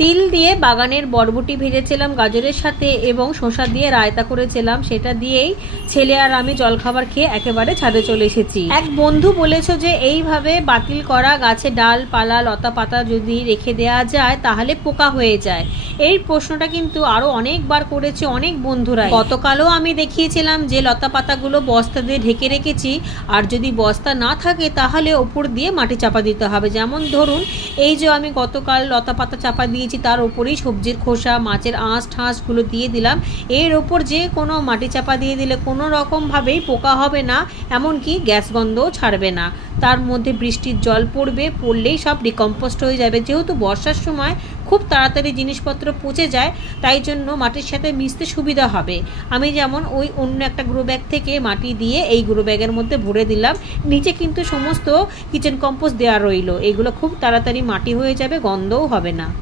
তিল দিয়ে বাগানের বরবটি ভেজেছিলাম গাজরের সাথে এবং শসা দিয়ে রায়তা করেছিলাম, সেটা দিয়েই ছেলে আর আমি জলখাবার খেয়ে একেবারে ছাদে চলে এসেছি। এক বন্ধু বলেছ যে, এইভাবে বাতিল করা গাছে ডাল, পালা, লতা পাতা যদি রেখে দেওয়া যায়, তাহলে পোকা হয়ে যায়। এই প্রশ্নটা কিন্তু আরও অনেকবার করেছে অনেক বন্ধুরা গতকালও আমি দেখিয়েছিলাম যে, লতা পাতাগুলো বস্তা দিয়ে ঢেকে রেখেছি, আর যদি বস্তা না থাকে, তাহলে ওপর দিয়ে মাটি চাপা দিতে হবে। যেমন ধরুন, এই যে আমি গতকাল লতা পাতা চাপা দিয়েছি তার উপরেই সবজির খোসা, মাছের আঁশ ঠাঁসগুলো দিয়ে দিলাম। এর ওপর যে কোনো মাটি চাপা দিয়ে দিলে কোনো রকমভাবেই পোকা হবে না, এমনকি গ্যাস গন্ধও ছাড়বে না। তার মধ্যে বৃষ্টির জল পড়বে, পড়লেই সব ডিকম্পোস্ট হয়ে যাবে। যেহেতু বর্ষার সময় খুব তাড়াতাড়ি জিনিসপত্র পচে যায়, তাই জন্য মাটির সাথে মিশতে সুবিধা হবে। আমি যেমন ওই অন্য একটা গ্রো ব্যাগ থেকে মাটি দিয়ে এই গ্রো ব্যাগের মধ্যে ভরে দিলাম। নিচে কিন্তু সমস্ত কিচেন কম্পোস্ট দেওয়া রইল। এগুলো খুব তাড়াতাড়ি মাটি হয়ে যাবে, গন্ধও হবে না।